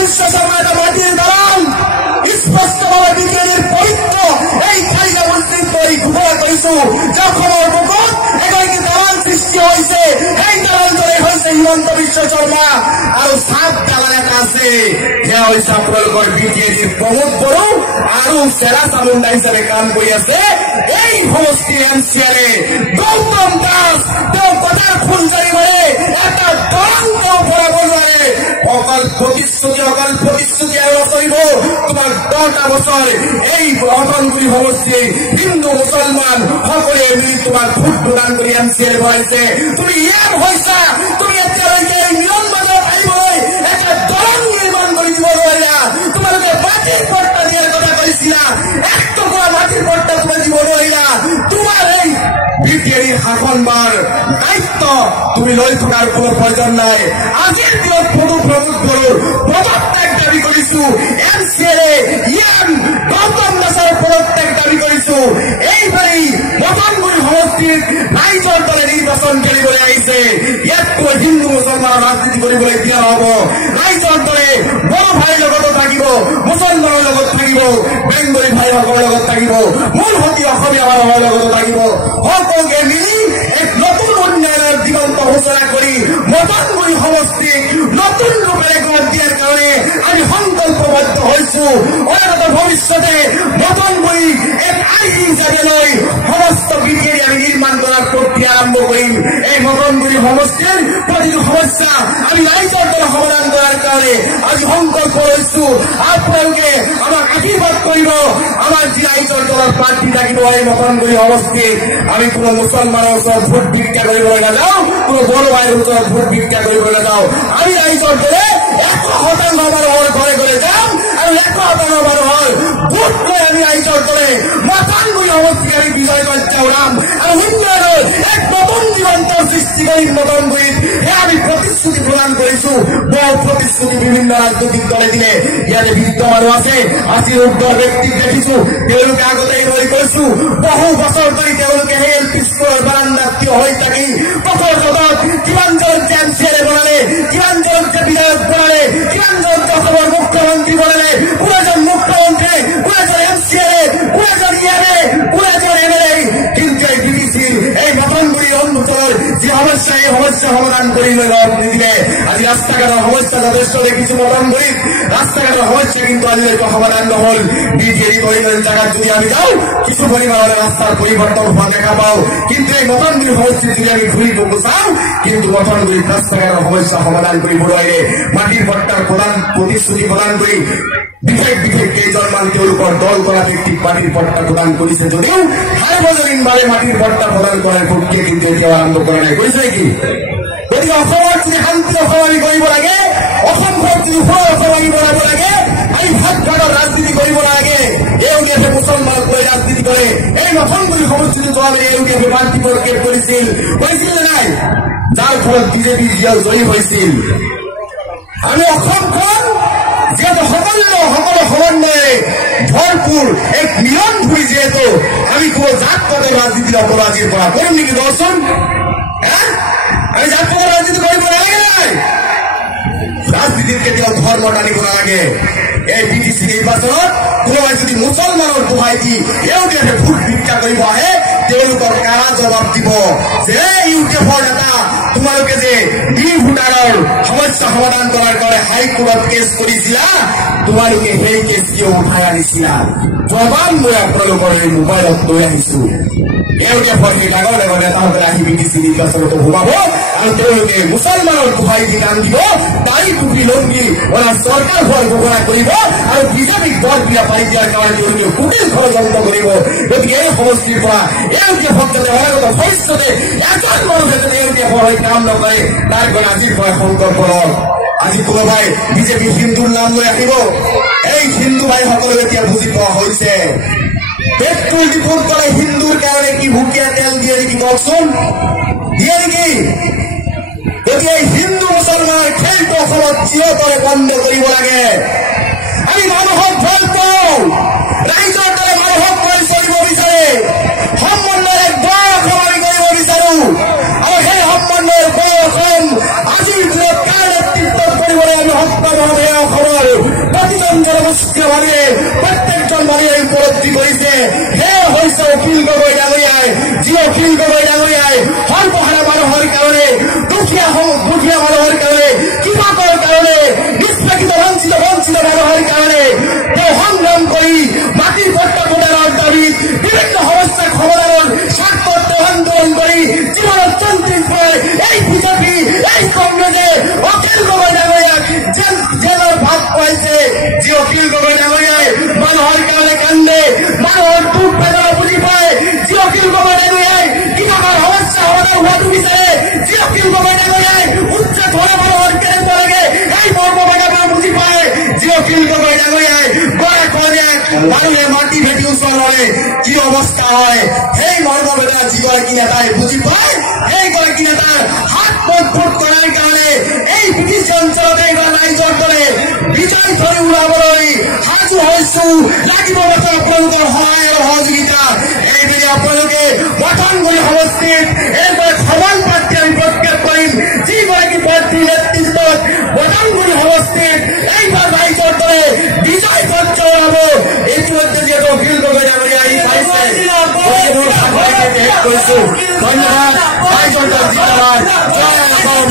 বিশ্ব শৰ্মা এটা মাটিৰ দালাল স্পষ্টভাৱে বিজেপিৰ পবিত্ৰ এই খাইলা মন্ত্ৰীত্ব এই ঘোষণা কৰিছো যখনৰ বুকুত এগৰাকী দালাল সৃষ্টি হৈছে সেই দালালজনে হৈছে হিমন্ত বিশ্ব শৰ্মা আৰু সাত দালাল এটা আছে সেয়া হৈছে আপোনালোকৰ বিজেপিৰ প্ৰমোদ বড়ো আৰু চেৰা চামুণ্ডা হিচাপে কাম কৰি আছে এই সমষ্টিৰ এমচিএলে গৌতম দাস তেওঁ কথাৰ ফুলজাৰি মাৰে এটা দলংগ ভৰাব নোৱাৰে অকল প্ৰতিশ্ৰুতি আৰু নচলিব তোমাৰ 10টা বছৰ এই অটনগুৰি সমষ্টিৰ হিন্দু মুছলমান সকলোৱে মিলি তোমাৰ ভোট প্ৰদান কৰি এমচিএল ভৰাইছে তুমি ইয়াৰ হৈছা তুমি এতিয়ালৈকে নিয়ম বজাৰত আহিবলৈ এটা দলং নিৰ্মাণ কৰি দিব নোৱাৰিলা তোমালোকে মাটিৰ পট্টা দিয়াৰ কথা কৈছিলা 1 টকা মাটিৰ পট্টা তুমি দিব নোৱাৰিলা তোমাৰ এই বিজেপিৰ শাসনভাৰ দায়িত্ব তুমি লৈ থকাৰ কোনো প্ৰয়োজন নাই আজিৰ দিনত প্ৰমোদ বড়োৰ পদত্যাগ দাবী কৰিছো এমচিএলে ইয়ান গৌতম দাসৰ পদত্যাগ দাবী কৰিছো এইবাৰেই মটনগুৰি সমষ্টিৰ ৰাইজৰ দলে নিৰ্বাচন খেলিবলৈ আহিছে ইয়াত কোনো হিন্দু মুছলমানৰ ৰাজনীতি কৰিবলৈ দিয়া নহ'ব ৰাইজৰ দলে বড়ো ভাইৰ লগতো থাকিব মুছলমানৰ লগত থাকিব বেংগলী ভাইসকলৰ লগত থাকিব মূলসুঁতি অসমীয়া মানুহৰ লগতো থাকিব সকলোকে মিলি এক নতুন উন্নয়নৰ দিগন্ত ঘোষণা কৰি মটনগুৰি সমষ্টিক নতুন ৰূপেৰে গঢ় দিয়াৰ কাৰণে আমি সংকল্পবদ্ধ হৈছো অনাগত ভৱিষ্যতে মটনগুৰি এক আইন হিচাপে লৈ সমস্ত বিজেপি আমি নিৰ্মাণ কৰাৰ প্ৰক্ৰিয়া আৰম্ভ কৰিম এই মটনগুৰি সমষ্টিৰ প্ৰতিটো সমস্যা আমি ৰাইজৰ দ্বাৰা সমাধান কৰাৰ কাৰণে আজি সংকল্প লৈছো আপোনালোকে আমাক আশীৰ্বাদ কৰিব আমাৰ যি ৰাইজৰ দলৰ প্ৰাৰ্থী থাকিব এই মটনগুৰি সমষ্টিত আমি কোনো মুছলমানৰ ওচৰত ভোট ভিক্ষা কৰিবলৈ নাযাওঁ কোনো বড়ো ভাইৰ ওচৰত ভোট ভিক্ষা কৰিবলৈ নাযাওঁ আমি ৰাইজৰ দলে 100% মানুহৰ ঘৰে ঘৰে যাম আৰু 100% মানুহৰ ভোট লৈ আমি ৰাইজৰ দলে মটনগুৰি সমষ্টিক আমি বিজয় যাত্ৰা উৰাম আৰু উন্নয়নৰ এক নতুন দিগন্তৰ সৃষ্টি কৰি মটনগুৰিত সেয়া আমি প্ৰতিশ্ৰুতি প্ৰদান কৰিছো বহু প্ৰতিশ্ৰুতি বিভিন্ন ৰাজনৈতিক দলে দিলে ইয়াতে বিৰুদ্ধ মানুহ আছে আজি উগ্ৰ ব্যক্তিক দেখিছো তেওঁলোকে আগতেই লৈ কৈছো বহু বছৰ ধৰি তেওঁলোকে সেই এলপি স্কুলৰ বাৰান্দাত থিয় হৈ থাকি পথৰ পথত কিমানজনকে এমচিএলে বনালে কিমানজনকে বিধায়ক বনালে কিমানজনকে অসমৰ মুখ্যমন্ত্ৰী বনালে কোনোজন মুখ্যমন্ত্ৰী কোনোজন এমচিএলে কোনোজন ইএমএ কোনোজন এমএলএ কিন্তু এই বিটিচিৰ এই মটনগুৰি অঞ্চলৰ যি সমস্যা এই সমস্যা সমাধান কৰি লৈ নিদিলে আজি ৰাস্তা ঘাটৰ সমস্যা যথেষ্ট দেখিছো মটনগুৰিত ৰাস্তা ঘাটৰ সমস্যা কিন্তু আজিলৈকে সমাধান নহল বিজেপি পৰিমাণ জাগাত যদি আমি যাওঁ কিছু পৰিমাণৰ ৰাস্তাৰ পৰিৱৰ্তন হোৱা দেখা পাওঁ কিন্তু এই মটনগুৰি সমষ্টিত যদি আমি ঘূৰি চাওঁ কিন্তু মটনগুৰিত ৰাস্তা ঘাটৰ সমস্যা সমাধান কৰিবলৈ মাটিৰ পট্টাৰ প্ৰদান প্ৰতিশ্ৰুতি প্ৰদান কৰি বিশেষ কেইজনমান তেওঁলোকৰ দল কৰা ব্যক্তিক মাটিৰ পট্টা প্ৰদান কৰিছে যদিও সাৰ্বজনীনভাৱে মাটিৰ পট্টা প্ৰদান কৰাৰ প্ৰক্ৰিয়া কিন্তু এতিয়াও আৰম্ভ কৰা নাই কৰিছে নেকি গতিকে অসমৰ যদি শান্তি অসম আমি কৰিব লাগে অসমখন যদি সুৰ অসম আমি বনাব লাগে আমি ভাত ঘাটৰ ৰাজনীতি কৰিব লাগে এওঁলোকে মুছলমানক লৈ ৰাজনীতি কৰে এই মটনগুৰি সমষ্টিটো যোৱালৈ এওঁলোকে প্ৰাৰ্থী প্ৰক্ষেপ কৰিছিল নে নাই যাৰ ফলত বিজেপি জয়ী হৈছিল আমি অসমখন যিহেতু সকলো সমন্বয়ে ভৰপূৰ এক মিলন ভূমি যিহেতু আমি কোনো জাত পাতৰ ৰাজনীতি নকৰো আজিৰ পৰা কৰিম নেকি দৰ্শন আমি জাত পাতৰ ৰাজনীতি কৰিব নালাগে নাই ৰাজনীতিত কেতিয়াও ধৰ্ম টানিব নালাগে এই বিটিচি নিৰ্বাচনত কোনোবাই যদি মুছলমানৰ দোহাই দি এওঁলোকে ভোট ভিক্ষা কৰিব আহে তেওঁলোকৰ কাৰা জবাব দিব যে ইউটিউবৰ নেতা তোমালোকে যে ডিম ভোটাৰৰ সমস্যা সমাধান কৰাৰ কাৰণে হাইকোৰ্টত কেছ কৰিছিলা তোমালোকে সেই কেছ কিয় উঠাই আনিছিলা জবাব মই আপোনালোকৰ এই মোবাইলত লৈ আহিছো এওঁলোকে সেই ডাঙৰ ডাঙৰ নেতাসকলে আহি বিটিচি নিৰ্বাচনতো সোমাব আৰু তেওঁলোকে মুছলমানৰ দোহাই দি কাম দিব পাৰি টুপি লংগি ওৰা চৰকাৰ হোৱাৰ ঘোষণা কৰিব আৰু বিজেপিক দল দিয়া পাৰি দিয়াৰ কাৰণে তেওঁলোকে কুটিল ষড়যন্ত্ৰ কৰিব গতিকে এই সমষ্টিৰ পৰা এওঁলোকে ভক্ততে অনাগত ভৱিষ্যতে এজন মানুহে যদি এওঁলোকে হৈ কাম নকৰে তাৰ কাৰণে আজিৰ পৰা সংকল্প লওক আজি কোনোবাই বিজেপিৰ হিন্দুৰ নাম লৈ আহিব এই হিন্দু ভাইসকলে এতিয়া বুজি পোৱা হৈছে পেট্ৰল ডিপুত গ'লে হিন্দুৰ কাৰণে কি ভুকীয়া তেল দিয়ে নেকি কওকচোন দিয়ে নেকি গতিকে হিন্দু মুছলমানৰ খেলটো অসমত চিৰতৰে বন্ধ কৰিব লাগে আমি মানুহক ভাল পাওঁ ৰাইজৰ দলে মানুহক কৰি চলিব বিচাৰে সমন্বয়ৰ বৰ অসম আমি কৰিব বিচাৰো আৰু সেই সমন্বয়ৰ বৰ অসম আজিৰ দিনত কাৰ নেতৃত্বত কৰিবলৈ আমি সক্ষম হ'ম এই অসমৰ সক্ৰিয়ভাৱে প্ৰত্যেকজন মানুহে উপলব্ধি কৰিছে হে হৈছে অখিল গগৈ ডাঙৰীয়াই যি অখিল গগৈ ডাঙৰীয়াই সৰ্বসাধাৰণ মানুহৰ কাৰণে দুখীয়া মানুহৰ কাৰণে কৃষকৰ কাৰণে নিষ্পেষিত বঞ্চিত মানুহৰ কাৰণে তেওঁ সংগ্ৰাম কৰি মাটিৰ পট্টা প্ৰদানৰ দাবীত বিভিন্ন সমস্যা সমাধানৰ স্বাৰ্থত তেওঁ আন্দোলন কৰি জীৱনত চন্ত্ৰিত হয় এই বিজেপি এই কংগ্ৰেছে অখিল গগৈ ডাঙৰীয়াক জেলৰ ভাত খুৱাইছে যি অখিল গগৈ ডাঙৰীয়াই মানুহৰ কাৰণে কান্দে মানুহৰ দুখ বেদনা বুজি পায় যি অখিল গগৈ ডাঙৰীয়াই কৃষকৰ সমস্যা সমাধান হোৱাটো বিচাৰে যি অখিল গগৈ ডাঙৰীয়াই উচ্চ ধৰা মানুহৰ কেনেকুৱা লাগে এই মৰ্ম বেদনা বুজি পায় যি অখিল গগৈ ডাঙৰীয়াই মানুহে মাটি ভেটি ওচৰ ললে কি অৱস্থা হয় সেই মৰ্ম বেদনা যিগৰাকী নেতাই বুজি পায় সেইগৰাকী নেতাৰ হাত মজবুত কৰাৰ কাৰণে এই বিটিচি অঞ্চলতে ৰাইজৰ দলে বিজয় ধৰি ওলাবলৈ সাজু হৈছো লাগিব মাত্ৰ আপোনালোকৰ সহায় আৰু সহযোগিতা এইবেলি আপোনালোকে মঠনগুৰি সমষ্টিত এইবাৰ সমান প্ৰাৰ্থী আমি প্ৰত্যাগ কৰিম যিগৰাকী প্ৰাৰ্থীৰ নেতৃত্বত মঠনগুৰি সমষ্টিত এইবাৰ ৰাইজৰ দলে বিজয় পত্ৰ ওলাব ইতিমধ্যে যিহেতু অখিল গগৈ ডাঙৰীয়া আহি পাইছে ধন্যবাদ ৰাইজৰ দল জিন্দাবাদ জয় অসম।